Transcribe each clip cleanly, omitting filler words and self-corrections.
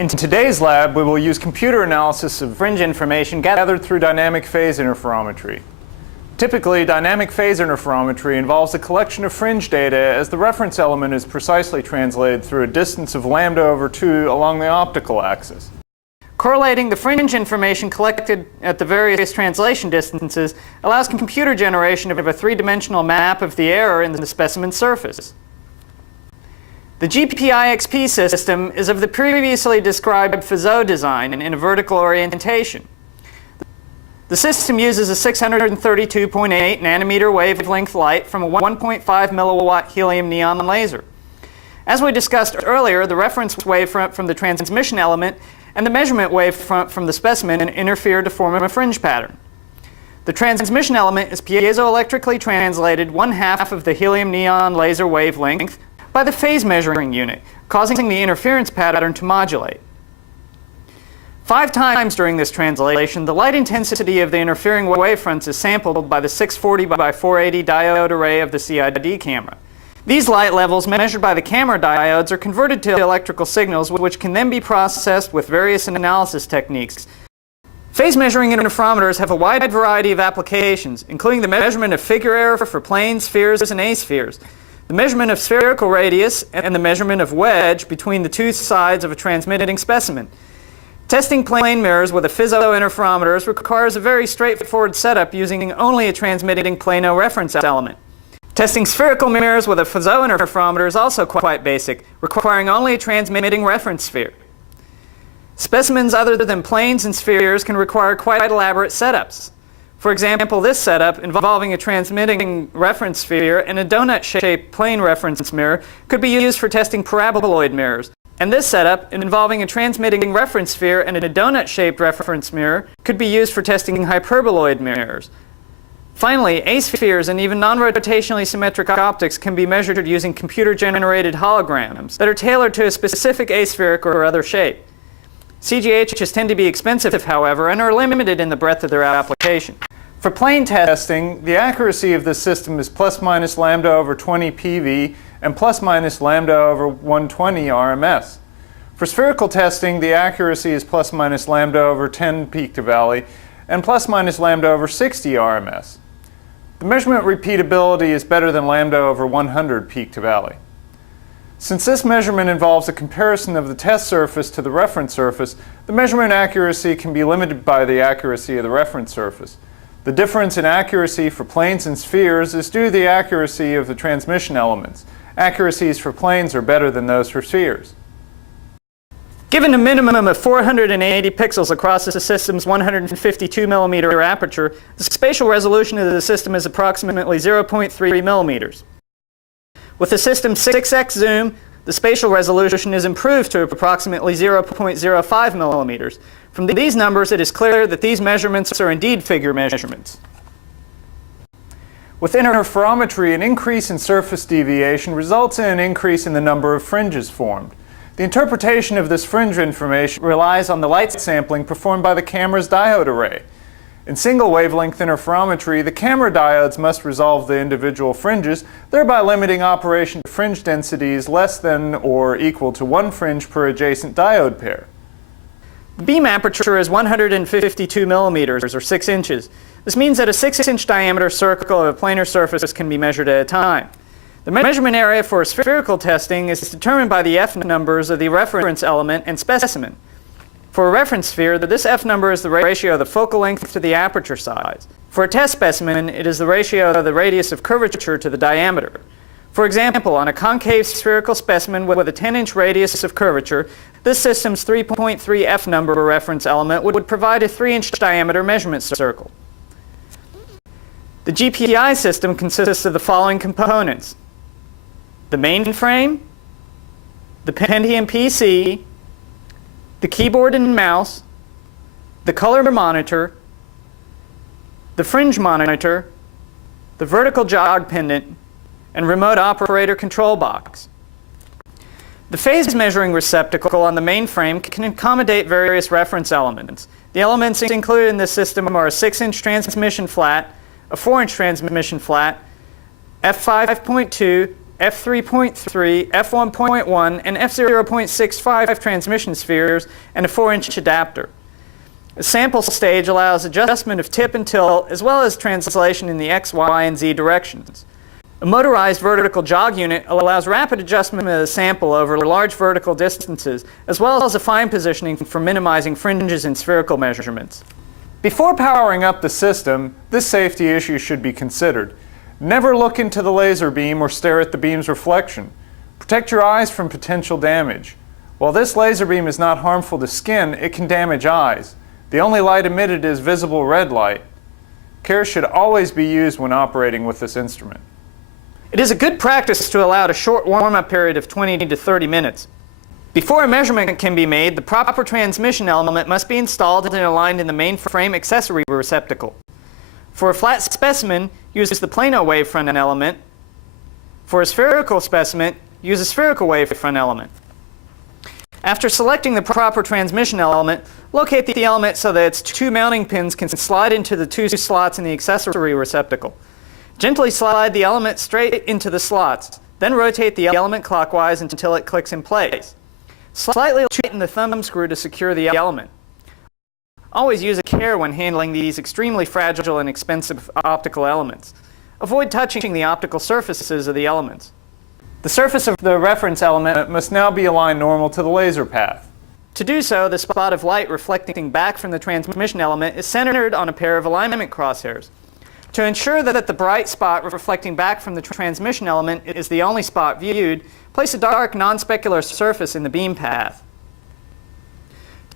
In today's lab, we will use computer analysis of fringe information gathered through dynamic phase interferometry. Typically, dynamic phase interferometry involves the collection of fringe data as the reference element is precisely translated through a distance of lambda over 2 along the optical axis. Correlating the fringe information collected at the various translation distances allows computer generation of a three-dimensional map of the error in the specimen surface. The GPIXP system is of the previously described Fizeau design in a vertical orientation. The system uses a 632.8 nanometer wavelength light from a 1.5 milliwatt helium neon laser. As we discussed earlier, the reference wavefront from the transmission element and the measurement wavefront from the specimen interfere to form a fringe pattern. The transmission element is piezoelectrically translated 1/2 of the helium neon laser wavelength by the phase measuring unit, causing the interference pattern to modulate. 5 times during this translation, the light intensity of the interfering wavefronts is sampled by the 640 by 480 diode array of the CID camera. These light levels measured by the camera diodes are converted to electrical signals which can then be processed with various analysis techniques. Phase measuring interferometers have a wide variety of applications, including the measurement of figure error for planes, spheres, and aspheres, the measurement of spherical radius, and the measurement of wedge between the two sides of a transmitting specimen. Testing plane mirrors with a Fizeau interferometer requires a very straightforward setup using only a transmitting plano reference element. Testing spherical mirrors with a Fizeau interferometer is also quite basic, requiring only a transmitting reference sphere. Specimens other than planes and spheres can require quite elaborate setups. For example, this setup, involving a transmitting reference sphere and a donut-shaped plane reference mirror, could be used for testing paraboloid mirrors. And this setup, involving a transmitting reference sphere and a donut-shaped reference mirror, could be used for testing hyperboloid mirrors. Finally, aspheres and even non-rotationally symmetric optics can be measured using computer-generated holograms that are tailored to a specific aspheric or other shape. CGHs tend to be expensive, however, and are limited in the breadth of their application. For plane testing, the accuracy of this system is plus minus lambda over 20 PV and plus minus lambda over 120 RMS. For spherical testing, the accuracy is plus minus lambda over 10 peak to valley and plus minus lambda over 60 RMS. The measurement repeatability is better than lambda over 100 peak to valley. Since this measurement involves a comparison of the test surface to the reference surface, the measurement accuracy can be limited by the accuracy of the reference surface. The difference in accuracy for planes and spheres is due to the accuracy of the transmission elements. Accuracies for planes are better than those for spheres. Given a minimum of 480 pixels across the system's 152 millimeter aperture, the spatial resolution of the system is approximately 0.3 millimeters. With the system's 6x zoom, the spatial resolution is improved to approximately 0.05 millimeters. From these numbers, it is clear that these measurements are indeed figure measurements. With interferometry, an increase in surface deviation results in an increase in the number of fringes formed. The interpretation of this fringe information relies on the light sampling performed by the camera's diode array. In single wavelength interferometry, the camera diodes must resolve the individual fringes, thereby limiting operation to fringe densities less than or equal to 1 fringe per adjacent diode pair. The beam aperture is 152 millimeters, or 6 inches. This means that a 6-inch diameter circle of a planar surface can be measured at a time. The measurement area for spherical testing is determined by the F numbers of the reference element and specimen. For a reference sphere, this F number is the ratio of the focal length to the aperture size. For a test specimen, it is the ratio of the radius of curvature to the diameter. For example, on a concave spherical specimen with a 10-inch radius of curvature, this system's 3.3 F number reference element would provide a 3-inch diameter measurement circle. The GPI system consists of the following components: the mainframe, the Pentium PC, the keyboard and mouse, the color monitor, the fringe monitor, the vertical jog pendant, and remote operator control box. The phase measuring receptacle on the mainframe can accommodate various reference elements. The elements included in this system are a 6-inch transmission flat, a 4-inch transmission flat, f5.2, f3.3, f1.1, and f0.65 transmission spheres, and a 4-inch adapter. The sample stage allows adjustment of tip and tilt, as well as translation in the X, Y, and Z directions. A motorized vertical jog unit allows rapid adjustment of the sample over large vertical distances, as well as a fine positioning for minimizing fringes in spherical measurements. Before powering up the system, this safety issue should be considered. Never look into the laser beam or stare at the beam's reflection. Protect your eyes from potential damage. While this laser beam is not harmful to skin, it can damage eyes. The only light emitted is visible red light. Care should always be used when operating with this instrument. It is a good practice to allow a short warm-up period of 20 to 30 minutes. Before a measurement can be made, the proper transmission element must be installed and aligned in the main frame accessory receptacle. For a flat specimen, use the planar wavefront element. For a spherical specimen, use a spherical wavefront element. After selecting the proper transmission element, locate the element so that its 2 mounting pins can slide into the 2 slots in the accessory receptacle. Gently slide the element straight into the slots, then rotate the element clockwise until it clicks in place. Slightly tighten the thumb screw to secure the element. Always use care when handling these extremely fragile and expensive optical elements. Avoid touching the optical surfaces of the elements. The surface of the reference element must now be aligned normal to the laser path. To do so, the spot of light reflecting back from the transmission element is centered on a pair of alignment crosshairs. To ensure that the bright spot reflecting back from the transmission element is the only spot viewed, place a dark, non-specular surface in the beam path.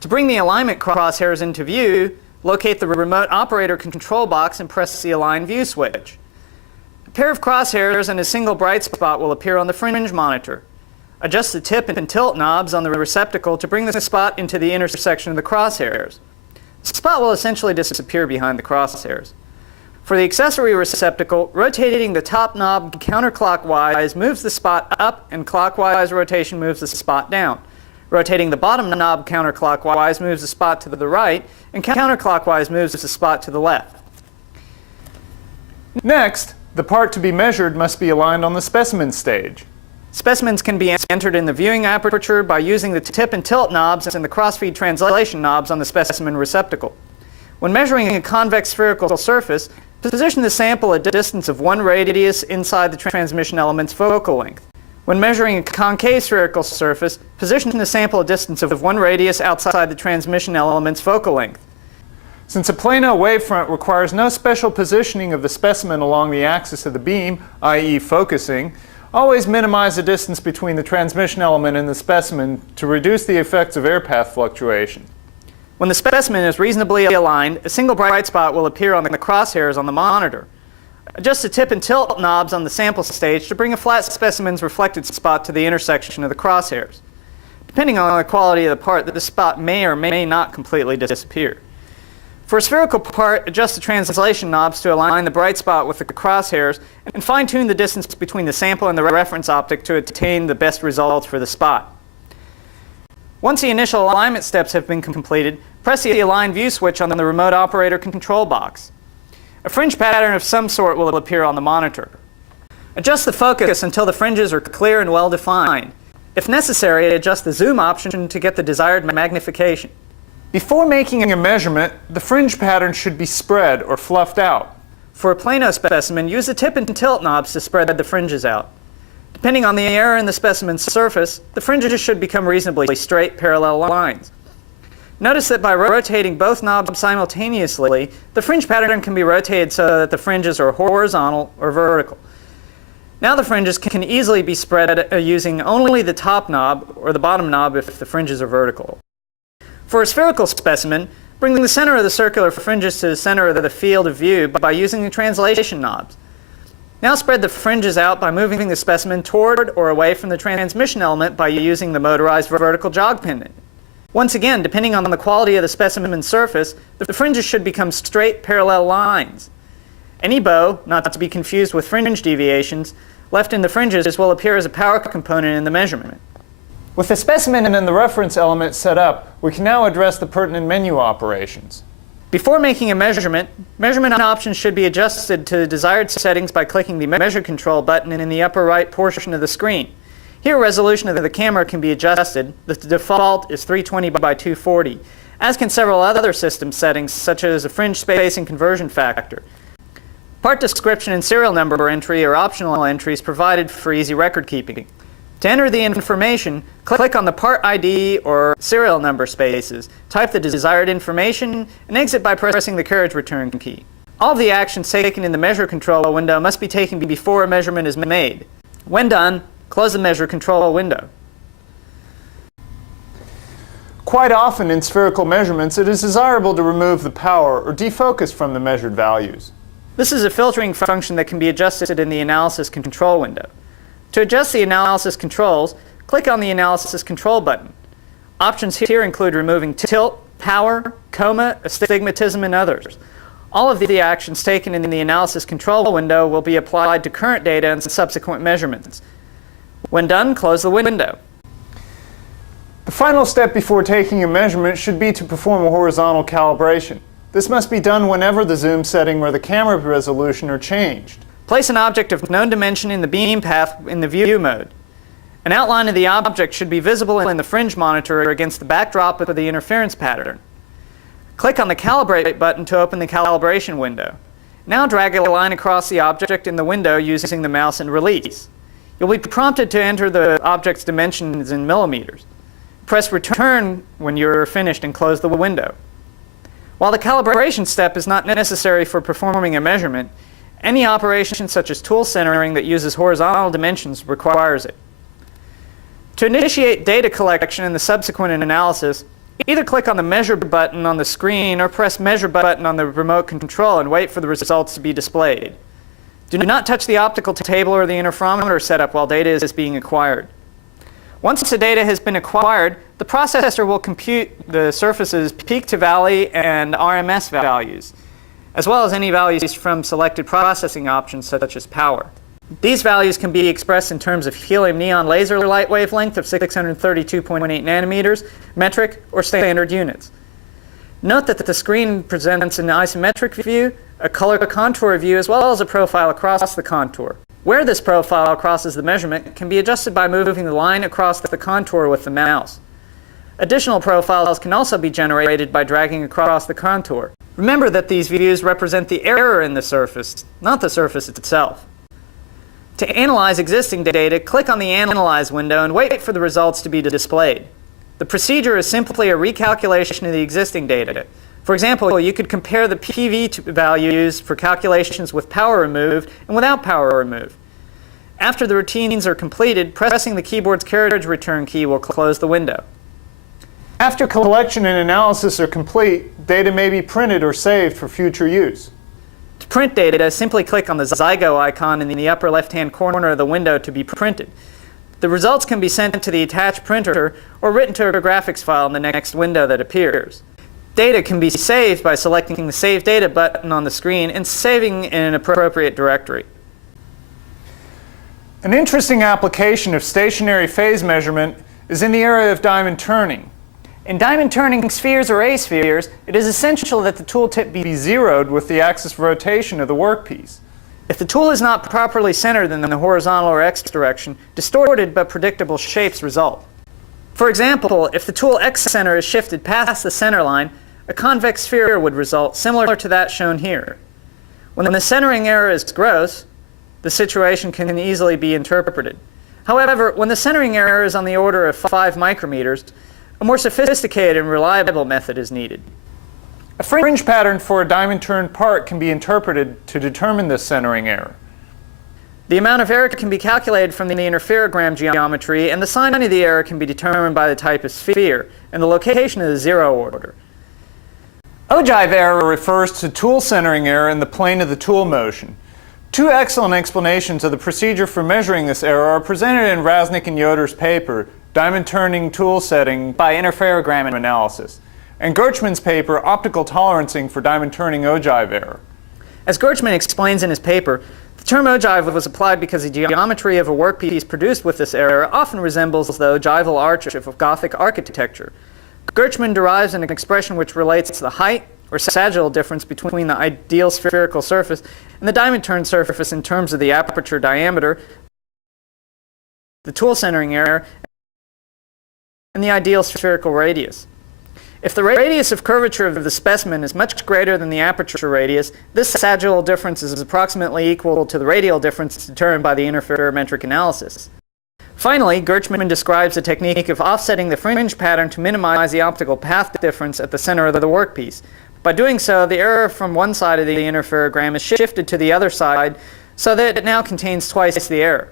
To bring the alignment crosshairs into view, locate the remote operator control box and press the Align View switch. A pair of crosshairs and a single bright spot will appear on the fringe monitor. Adjust the tip and tilt knobs on the receptacle to bring the spot into the intersection of the crosshairs. The spot will essentially disappear behind the crosshairs. For the accessory receptacle, rotating the top knob counterclockwise moves the spot up, and clockwise rotation moves the spot down. Rotating the bottom knob counterclockwise moves the spot to the right, and counterclockwise moves the spot to the left. Next, the part to be measured must be aligned on the specimen stage. Specimens can be entered in the viewing aperture by using the tip and tilt knobs and the crossfeed translation knobs on the specimen receptacle. When measuring a convex spherical surface, position the sample at a distance of 1 radius inside the transmission element's focal length. When measuring a concave spherical surface, position the sample at a distance of 1 radius outside the transmission element's focal length. Since a planar wavefront requires no special positioning of the specimen along the axis of the beam, i.e. focusing, always minimize the distance between the transmission element and the specimen to reduce the effects of air path fluctuation. When the specimen is reasonably aligned, a single bright spot will appear on the crosshairs on the monitor. Adjust the tip and tilt knobs on the sample stage to bring a flat specimen's reflected spot to the intersection of the crosshairs. Depending on the quality of the part, the spot may or may not completely disappear. For a spherical part, adjust the translation knobs to align the bright spot with the crosshairs and fine-tune the distance between the sample and the reference optic to attain the best results for the spot. Once the initial alignment steps have been completed, press the Align View switch on the remote operator control box. A fringe pattern of some sort will appear on the monitor. Adjust the focus until the fringes are clear and well defined. If necessary, adjust the zoom option to get the desired magnification. Before making a measurement, the fringe pattern should be spread or fluffed out. For a plano specimen, use the tip and tilt knobs to spread the fringes out. Depending on the error in the specimen's surface, the fringes should become reasonably straight, parallel lines. Notice that by rotating both knobs simultaneously, the fringe pattern can be rotated so that the fringes are horizontal or vertical. Now the fringes can easily be spread using only the top knob or the bottom knob if the fringes are vertical. For a spherical specimen, bring the center of the circular fringes to the center of the field of view by using the translation knobs. Now spread the fringes out by moving the specimen toward or away from the transmission element by using the motorized vertical jog pendant. Once again, depending on the quality of the specimen's surface, the fringes should become straight, parallel lines. Any bow, not to be confused with fringe deviations, left in the fringes will appear as a power component in the measurement. With the specimen and the reference element set up, we can now address the pertinent menu operations. Before making a measurement options should be adjusted to desired settings by clicking the Measure Control button in the upper right portion of the screen. Here, resolution of the camera can be adjusted. The default is 320 by 240, as can several other system settings, such as a fringe spacing conversion factor. Part description and serial number entry are optional entries provided for easy record keeping. To enter the information, click on the part ID or serial number spaces, type the desired information, and exit by pressing the carriage return key. All of the actions taken in the Measure Control window must be taken before a measurement is made. When done, close the Measure Control window. Quite often in spherical measurements, it is desirable to remove the power or defocus from the measured values. This is a filtering function that can be adjusted in the Analysis Control window. To adjust the analysis controls, click on the Analysis Control button. Options here include removing tilt, power, coma, astigmatism, and others. All of the actions taken in the Analysis Control window will be applied to current data and subsequent measurements. When done, close the window. The final step before taking a measurement should be to perform a horizontal calibration. This must be done whenever the zoom setting or the camera resolution are changed. Place an object of known dimension in the beam path in the view mode. An outline of the object should be visible in the fringe monitor against the backdrop of the interference pattern. Click on the Calibrate button to open the calibration window. Now drag a line across the object in the window using the mouse and release. You'll be prompted to enter the object's dimensions in millimeters. Press Return when you're finished and close the window. While the calibration step is not necessary for performing a measurement, any operation such as tool centering that uses horizontal dimensions requires it. To initiate data collection and the subsequent analysis, either click on the Measure button on the screen or press Measure button on the remote control and wait for the results to be displayed. Do not touch the optical table or the interferometer setup while data is being acquired. Once the data has been acquired, the processor will compute the surface's peak to valley and RMS values, as well as any values from selected processing options such as power. These values can be expressed in terms of helium neon laser light wavelength of 632.8 nanometers, metric, or standard units. Note that the screen presents an isometric view, a color contour view, as well as a profile across the contour. Where this profile crosses the measurement can be adjusted by moving the line across the contour with the mouse. Additional profiles can also be generated by dragging across the contour. Remember that these views represent the error in the surface, not the surface itself. To analyze existing data, click on the Analyze window and wait for the results to be displayed. The procedure is simply a recalculation of the existing data. For example, you could compare the PV values for calculations with power removed and without power removed. After the routines are completed, pressing the keyboard's carriage return key will close the window. After collection and analysis are complete, data may be printed or saved for future use. To print data, simply click on the Zygo icon in the upper left-hand corner of the window to be printed. The results can be sent to the attached printer or written to a graphics file in the next window that appears. Data can be saved by selecting the Save Data button on the screen and saving in an appropriate directory. An interesting application of stationary phase measurement is in the area of diamond turning. In diamond turning spheres or A-spheres, it is essential that the tooltip be zeroed with the axis of rotation of the workpiece. If the tool is not properly centered in the horizontal or X direction, distorted but predictable shapes result. For example, if the tool X center is shifted past the center line, a convex sphere would result, similar to that shown here. When the centering error is gross, the situation can easily be interpreted. However, when the centering error is on the order of 5 micrometers, a more sophisticated and reliable method is needed. A fringe pattern for a diamond turned part can be interpreted to determine this centering error. The amount of error can be calculated from the interferogram geometry, and the sign of the error can be determined by the type of sphere and the location of the zero order. Ogive error refers to tool centering error in the plane of the tool motion. Two excellent explanations of the procedure for measuring this error are presented in Rasnick and Yoder's paper, Diamond Turning Tool Setting by Interferogram Analysis, and Gerchman's paper, Optical Tolerancing for Diamond Turning Ogive Error. As Gerchman explains in his paper, the term ogive was applied because the geometry of a workpiece produced with this error often resembles the ogival arch of Gothic architecture. Gerchman derives an expression which relates to the height or sagittal difference between the ideal spherical surface and the diamond turn surface in terms of the aperture diameter, the tool centering error, and the ideal spherical radius. If the radius of curvature of the specimen is much greater than the aperture radius, this sagittal difference is approximately equal to the radial difference determined by the interferometric analysis. Finally, Gertschmann describes a technique of offsetting the fringe pattern to minimize the optical path difference at the center of the workpiece. By doing so, the error from one side of the interferogram is shifted to the other side so that it now contains twice the error.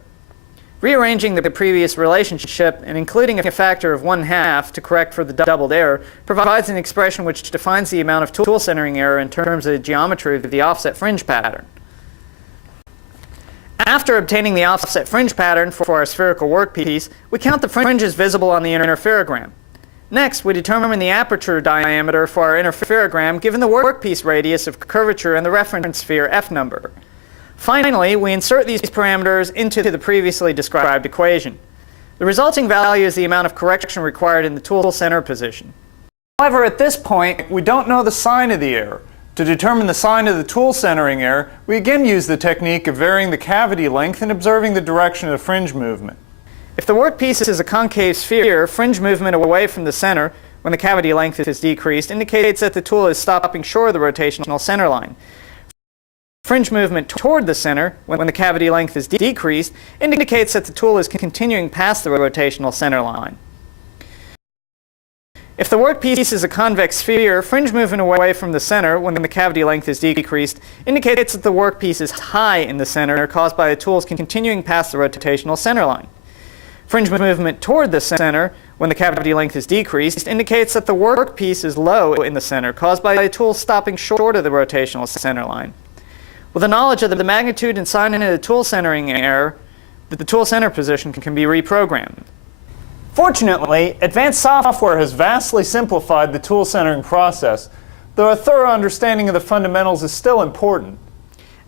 Rearranging the previous relationship and including a factor of 1/2 to correct for the doubled error provides an expression which defines the amount of tool centering error in terms of the geometry of the offset fringe pattern. After obtaining the offset fringe pattern for our spherical workpiece, we count the fringes visible on the interferogram. Next, we determine the aperture diameter for our interferogram given the workpiece radius of curvature and the reference sphere F number. Finally, we insert these parameters into the previously described equation. The resulting value is the amount of correction required in the tool center position. However, at this point, we don't know the sign of the error. To determine the sign of the tool centering error, we again use the technique of varying the cavity length and observing the direction of the fringe movement. If the workpiece is a concave sphere, fringe movement away from the center when the cavity length is decreased indicates that the tool is stopping short of the rotational center line. Fringe movement toward the center when the cavity length is decreased indicates that the tool is continuing past the rotational center line. If the workpiece is a convex sphere, fringe movement away from the center when the cavity length is decreased indicates that the workpiece is high in the center caused by the tools continuing past the rotational center line. Fringe movement toward the center when the cavity length is decreased indicates that the workpiece is low in the center caused by the tool stopping short of the rotational center line. With the knowledge of the magnitude and sign of the tool centering error, the tool center position can be reprogrammed. Fortunately, advanced software has vastly simplified the tool centering process, though a thorough understanding of the fundamentals is still important.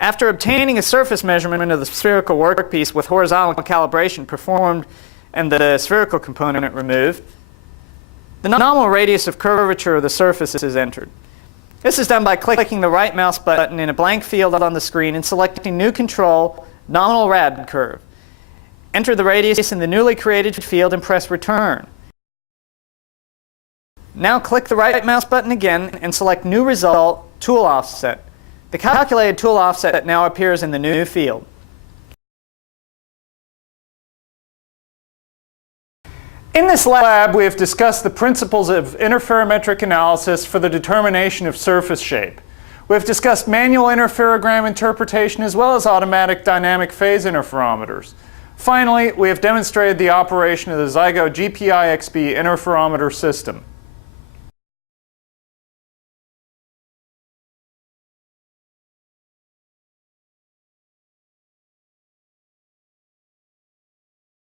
After obtaining a surface measurement of the spherical workpiece with horizontal calibration performed and the spherical component removed, the nominal radius of curvature of the surface is entered. This is done by clicking the right mouse button in a blank field on the screen and selecting New Control, Nominal Rad Curve. Enter the radius in the newly created field and press Return. Now click the right mouse button again and select New Result, Tool Offset. The calculated tool offset now appears in the new field. In this lab, we have discussed the principles of interferometric analysis for the determination of surface shape. We have discussed manual interferogram interpretation as well as automatic dynamic phase interferometers. Finally, we have demonstrated the operation of the Zygo GPI-XB interferometer system.